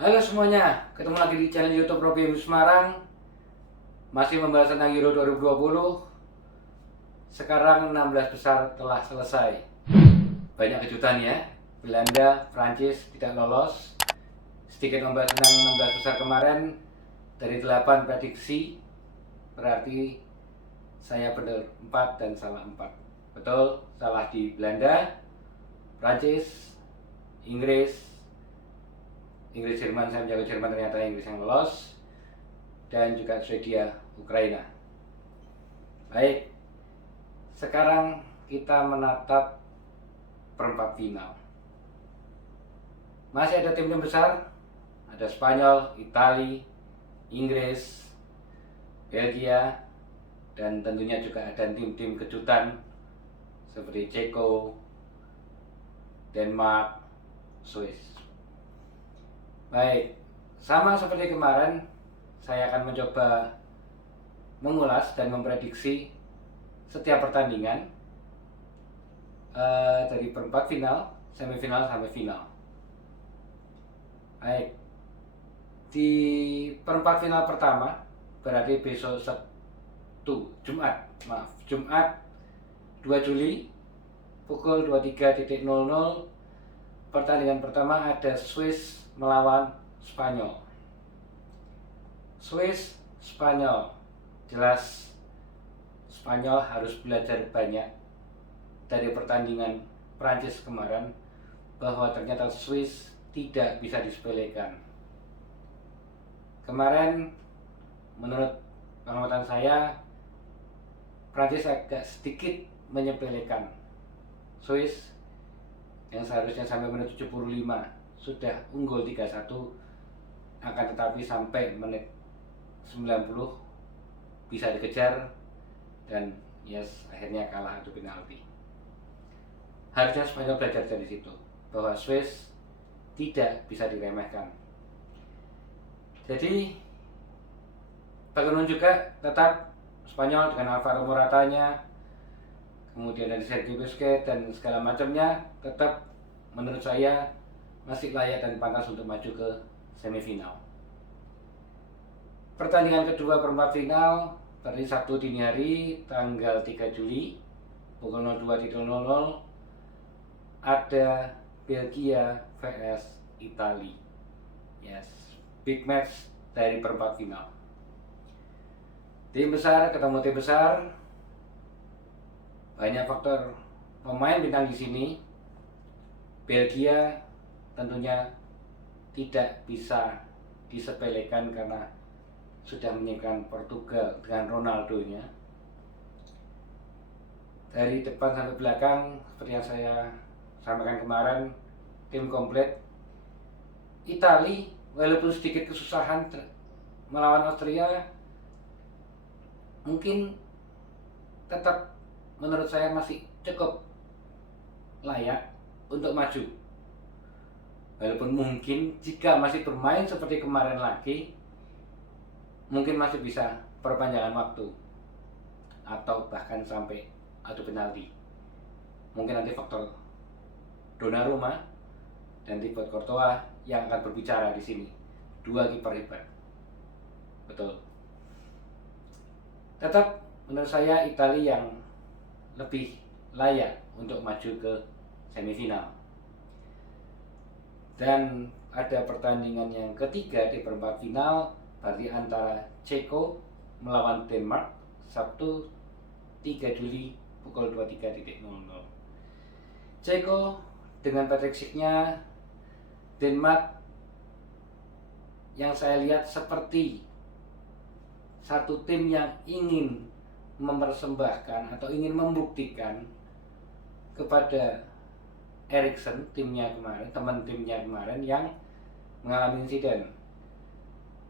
Halo semuanya, ketemu lagi di channel YouTube Robi Semarang. Masih membahas tentang Euro 2020. Sekarang 16 besar telah selesai. Banyak kejutan ya. Belanda, Prancis tidak lolos. Sedikit membahas tentang 16 besar kemarin. Dari 8 prediksi, berarti saya benar 4 dan salah 4. Betul, salah di Belanda, Prancis, Inggris, Jerman. Saya menjaga Jerman, ternyata Inggris yang lolos, dan juga Swedia, Ukraina. Baik, sekarang kita menatap perempat final. Masih ada tim-tim besar, ada Spanyol, Italia, Inggris, Belgia, dan tentunya juga ada tim-tim kejutan seperti Ceko, Denmark, Swiss. Baik, sama seperti kemarin, saya akan mencoba mengulas dan memprediksi setiap pertandingan dari perempat final, semifinal sampai final. Baik, di perempat final pertama, berarti besok Jumat 2 Juli pukul 23.00. Pertandingan pertama ada Swiss melawan Spanyol. Swiss, Spanyol. Jelas Spanyol harus belajar banyak dari pertandingan Prancis kemarin, bahwa ternyata Swiss tidak bisa disepelekan. Kemarin menurut pengamatan saya, Prancis agak sedikit menyepelekan Swiss yang seharusnya sampai menit 75 sudah unggul 3-1, akan tetapi sampai menit 90 bisa dikejar dan akhirnya kalah adu penalti. Harusnya Spanyol belajar dari situ, bahwa Swiss tidak bisa diremehkan. Jadi bagaimana juga tetap Spanyol dengan Alvaro Moratanya, kemudian dari Sergio Busquets dan segala macamnya, tetap menurut saya masih layak dan pantas untuk maju ke semifinal. Pertandingan kedua perempat final pada Sabtu dini hari tanggal 3 Juli pukul 02.00 ada Belgia vs Italia. Big match dari perempat final. Tim besar ketemu tim besar. Banyak faktor pemain bintang di sini. Belgia tentunya tidak bisa disepelekan karena sudah menyiapkan Portugal dengan Ronaldo-nya. Dari depan sampai belakang, seperti yang saya sampaikan kemarin, tim komplit. Italia walaupun sedikit kesusahan melawan Austria, mungkin tetap menurut saya masih cukup layak untuk maju. Walaupun mungkin jika masih bermain seperti kemarin lagi, mungkin masih bisa perpanjangan waktu atau bahkan sampai adu penalti. Mungkin nanti faktor Donnarumma dan Thibaut Courtois yang akan berbicara di sini. Dua kiper hebat. Betul. Tetap menurut saya Italia yang lebih layak untuk maju ke semifinal. Dan ada pertandingan yang ketiga di perempat final, berarti antara Ceko melawan Denmark, Sabtu 3 Juli pukul 23.00. Ceko dengan Patrick Schicknya, Denmark yang saya lihat seperti satu tim yang ingin mempersembahkan atau ingin membuktikan kepada Eriksen, timnya kemarin, teman timnya kemarin yang mengalami insiden.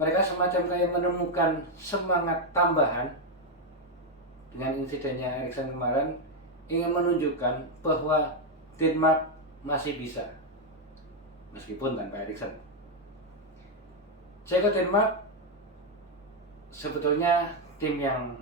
Mereka semacam kayak menemukan semangat tambahan dengan insidennya Eriksen kemarin, ingin menunjukkan bahwa Denmark masih bisa meskipun tanpa Eriksen. Ceko Denmark sebetulnya tim yang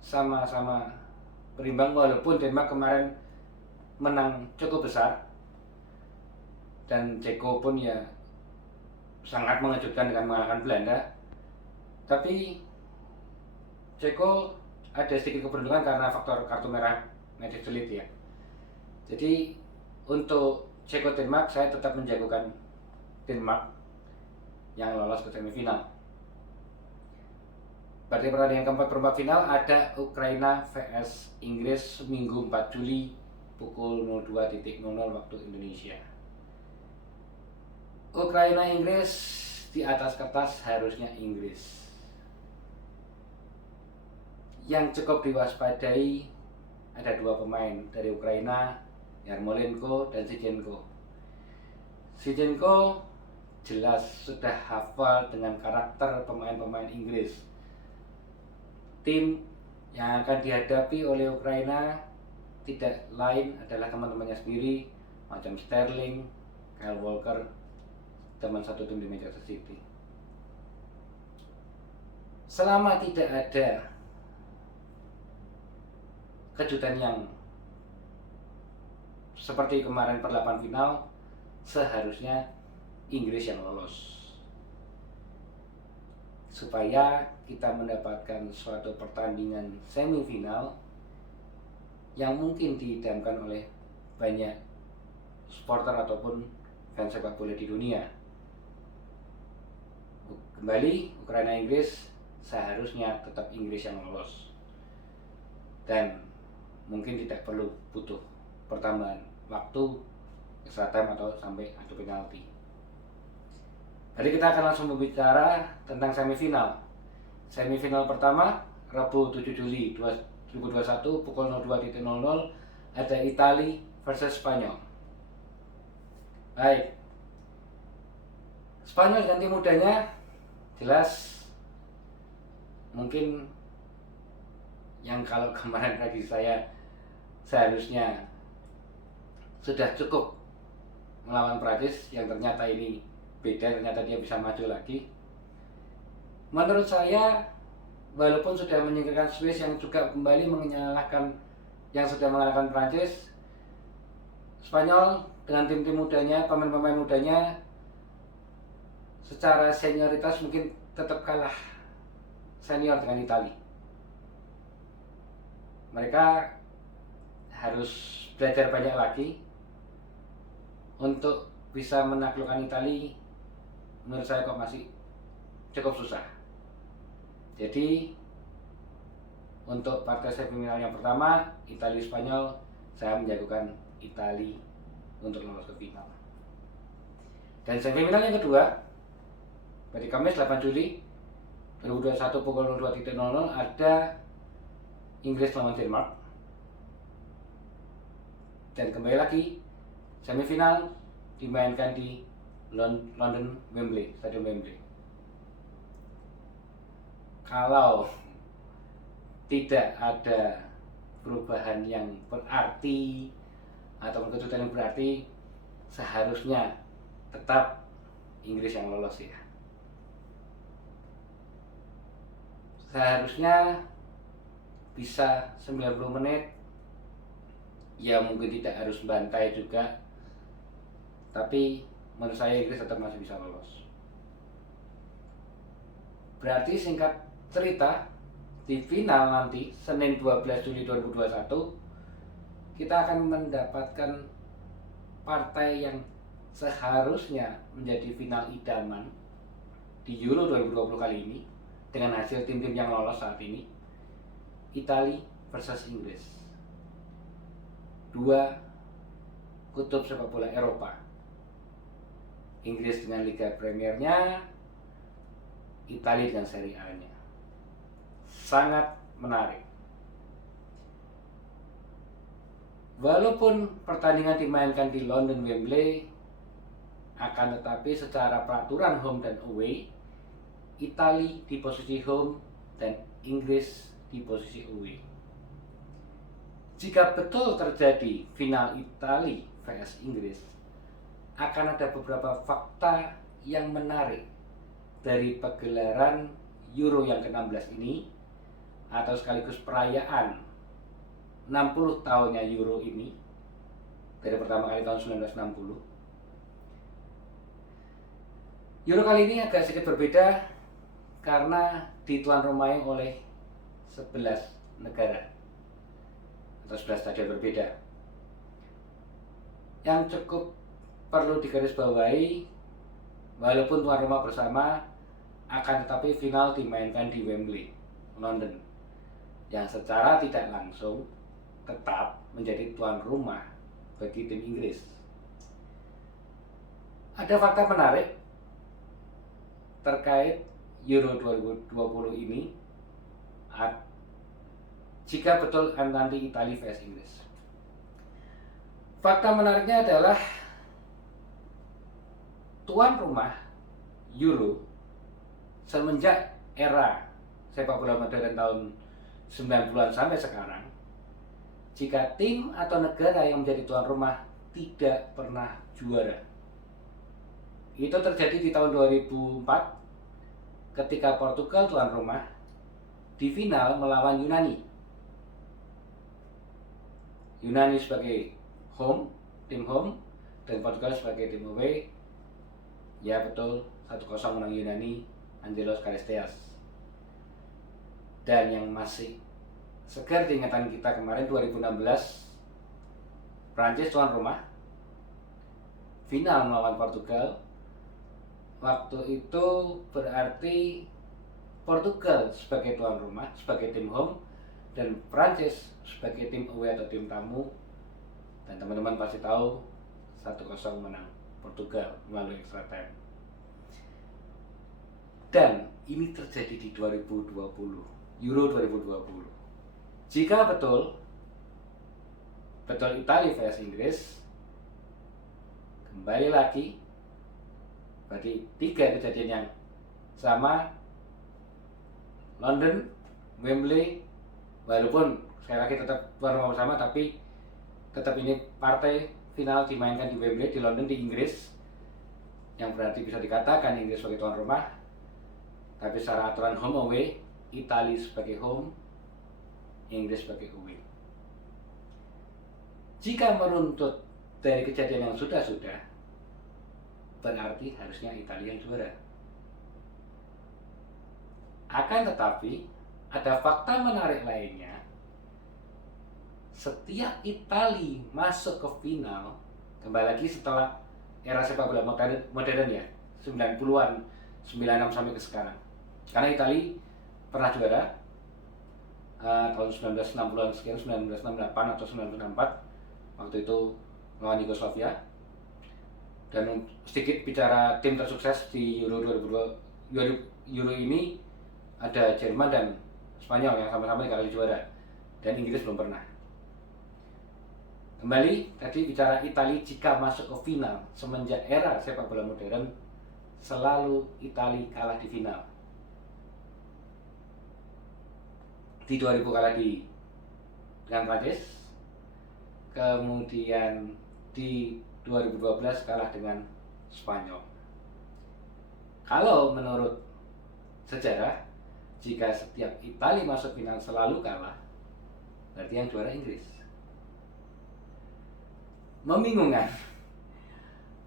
sama-sama berimbang, walaupun Denmark kemarin menang cukup besar dan Ceko pun ya sangat mengejutkan dengan mengalahkan Belanda. Tapi Ceko ada sedikit keberuntungan karena faktor kartu merah Matthijs de Ligt ya. Jadi untuk Ceko Denmark saya tetap menjagokan Denmark yang lolos ke semifinal. Pada pertandingan keempat perempat final ada Ukraina vs Inggris Minggu 4 Juli pukul 02.00 waktu Indonesia. Ukraina Inggris di atas kertas harusnya Inggris. Yang cukup diwaspadai ada dua pemain dari Ukraina, Yarmolenko dan Zinchenko. Zinchenko jelas sudah hafal dengan karakter pemain-pemain Inggris. Tim yang akan dihadapi oleh Ukraina tidak lain adalah teman-temannya sendiri, macam Sterling, Kyle Walker, teman satu tim di Manchester City. Selama tidak ada kejutan yang seperti kemarin per-8 final, seharusnya Inggris yang lolos. Supaya kita mendapatkan suatu pertandingan semifinal yang mungkin diidamkan oleh banyak supporter ataupun fans sepak bola di dunia. Kembali, Ukraina Inggris seharusnya tetap Inggris yang lolos. Dan mungkin tidak perlu butuh pertambahan waktu extra time atau sampai adu penalti. Jadi kita akan langsung berbicara tentang semifinal. Semifinal pertama Rabu 7 Juli 2021 pukul 02.00 ada Italia versus Spanyol. Baik, Spanyol dengan tim mudanya jelas mungkin yang kalau kemarin tadi saya seharusnya sudah cukup melawan Prancis, yang ternyata ini beda, ternyata dia bisa maju lagi. Menurut saya, walaupun sudah menyingkirkan Swiss yang juga kembali mengalahkan yang sudah mengalahkan Prancis, Spanyol dengan tim-tim mudanya, pemain-pemain mudanya secara senioritas mungkin tetap kalah senior dengan Italia. Mereka harus belajar banyak lagi untuk bisa menaklukkan Italia. Menurut saya kok masih cukup susah. Jadi untuk partai semifinal yang pertama Italia Spanyol, saya menjagokan Italia untuk lolos ke final. Dan semifinal yang kedua pada Kamis 8 Juli 2021 pukul 02.00 ada Inggris lawan Denmark. Dan kembali lagi semifinal dimainkan di London Wembley, Stadion Wembley. Kalau tidak ada perubahan yang berarti atau kejutan yang berarti, seharusnya tetap Inggris yang lolos ya. Seharusnya bisa 90 menit, ya mungkin tidak harus bantai juga, tapi menurut saya Inggris tetap masih bisa lolos. Berarti singkat cerita, di final nanti Senin 12 Juli 2021 kita akan mendapatkan partai yang seharusnya menjadi final idaman di Euro 2020 kali ini dengan hasil tim-tim yang lolos saat ini, Italia versus Inggris. Dua kutub sepak bola Eropa. Inggris dengan Liga Premiernya, Italia dengan Serie A-nya. Sangat menarik. Walaupun pertandingan dimainkan di London Wembley, akan tetapi secara peraturan home dan away, Italia di posisi home dan Inggris di posisi away. Jika betul terjadi final Italia vs Inggris, akan ada beberapa fakta yang menarik dari pagelaran Euro yang ke-16 ini, atau sekaligus perayaan 60 tahunnya Euro ini dari pertama kali tahun 1960. Euro kali ini agak sedikit berbeda karena dituan rumahi oleh 11 negara atau 11 stadion berbeda. Yang cukup perlu digarisbawahi, walaupun tuan rumah bersama, akan tetapi final dimainkan di Wembley, London, yang secara tidak langsung tetap menjadi tuan rumah bagi tim Inggris. Ada fakta menarik terkait Euro 2020 ini, jika betul nanti Italia vs Inggris. Fakta menariknya adalah tuan rumah Euro semenjak era sepak bola modern tahun 90-an sampai sekarang, jika tim atau negara yang menjadi tuan rumah tidak pernah juara. Itu terjadi di tahun 2004 ketika Portugal tuan rumah di final melawan Yunani. Yunani sebagai tim home, dan Portugal sebagai tim away. Ya betul, 1-0 menang Yunani, Angelos Caristeas. Dan yang masih segar di ingatan kita kemarin 2016, Prancis tuan rumah final melawan Portugal. Waktu itu berarti Portugal sebagai tuan rumah, sebagai tim home, dan Prancis sebagai tim away atau tim tamu. Dan teman-teman pasti tahu 1-0 menang Portugal melalui extra time. Dan ini terjadi di 2020, Euro 2020. Jika betul Italia vs Inggris, kembali lagi berarti 3 kejadian yang sama, London, Wembley, walaupun sekali lagi tetap tuan rumah bersama, tapi tetap ini partai final dimainkan di Wembley, di London, di Inggris, yang berarti bisa dikatakan Inggris sebagai tuan rumah. Tapi secara aturan home away, Italia sebagai home, Inggris sebagai away. Jika meruntut dari kejadian yang sudah-sudah, berarti harusnya Italia yang juara. Akan tetapi ada fakta menarik lainnya. Setiap Italia masuk ke final, kembali lagi setelah era sepak bola modern ya, 90-an, 96 sampai ke sekarang. Karena Italia pernah juara tahun 1960-an sekian, 1968 atau 1964, waktu itu lawan Yugoslavia. Dan sedikit bicara tim tersukses di Euro 2002, Euro ini ada Jerman dan Spanyol yang sama-sama 3 kali juara, dan Inggris belum pernah. Kembali tadi bicara Italia jika masuk ke final semenjak era sepak bola modern, selalu Italia kalah di final. Di 2000 kalah dengan Prancis, kemudian di 2012 kalah dengan Spanyol. Kalau menurut sejarah, jika setiap Italia masuk final selalu kalah, berarti yang juara Inggris. Membingungkan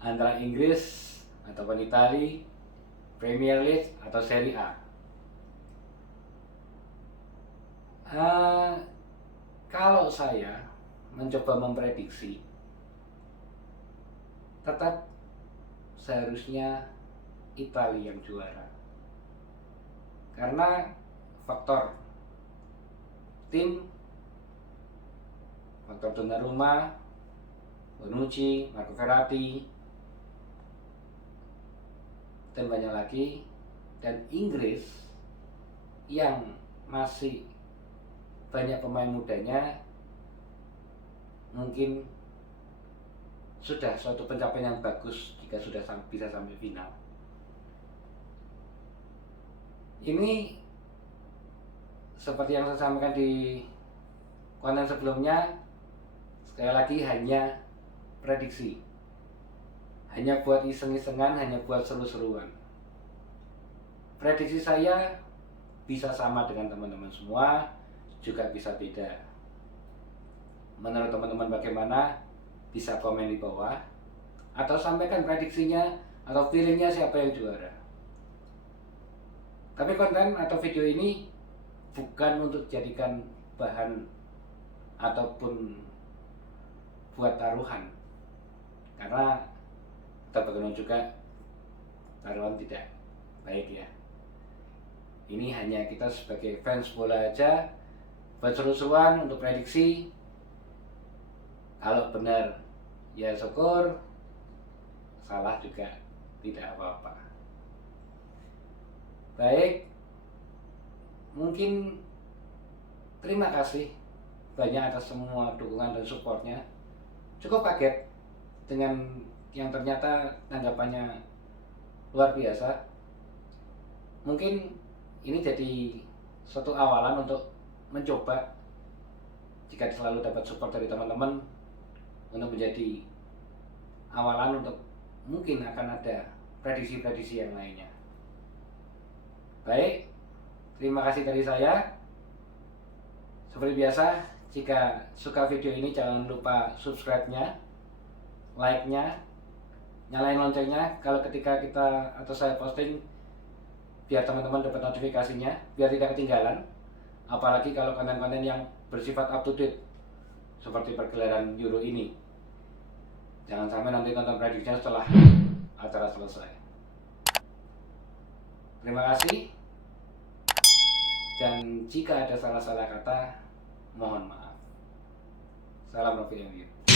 antara Inggris ataupun Italia, Premier League atau Serie A. Kalau saya mencoba memprediksi, tetap seharusnya Italia yang juara. Karena faktor tim, faktor tuan rumah, Bonucci, Marco Verratti, dan banyak lagi, dan Inggris yang masih banyak pemain mudanya, mungkin sudah suatu pencapaian yang bagus jika sudah bisa sampai final. Ini seperti yang saya sampaikan di konten sebelumnya, sekali lagi hanya prediksi, hanya buat iseng-isengan, hanya buat seru-seruan. Prediksi saya bisa sama dengan teman-teman semua, juga bisa beda. Menurut teman-teman bagaimana? Bisa komen di bawah, atau sampaikan prediksinya, atau feelingnya siapa yang juara. Tapi konten atau video ini bukan untuk dijadikan bahan ataupun buat taruhan, karena kita bagaimanapun juga taruhan tidak baik ya. Ini hanya kita sebagai fans bola aja buat seru-seruan untuk prediksi. Kalau benar ya syukur, salah juga tidak apa-apa. Baik, mungkin terima kasih banyak atas semua dukungan dan supportnya. Cukup kaget dengan yang ternyata tanggapannya luar biasa. Mungkin ini jadi suatu awalan untuk mencoba, jika selalu dapat support dari teman-teman, untuk menjadi awalan untuk mungkin akan ada prediksi-prediksi yang lainnya. Baik, terima kasih dari saya. Seperti biasa, jika suka video ini jangan lupa subscribe-nya, like-nya, nyalain loncengnya kalau ketika kita atau saya posting, biar teman-teman dapat notifikasinya, biar tidak ketinggalan. Apalagi kalau konten-konten yang bersifat up to date seperti pergelaran Euro ini. Jangan sampai nanti nonton prediksinya setelah acara selesai. Terima kasih. Dan jika ada salah-salah kata, mohon maaf. Salam Rofi MU.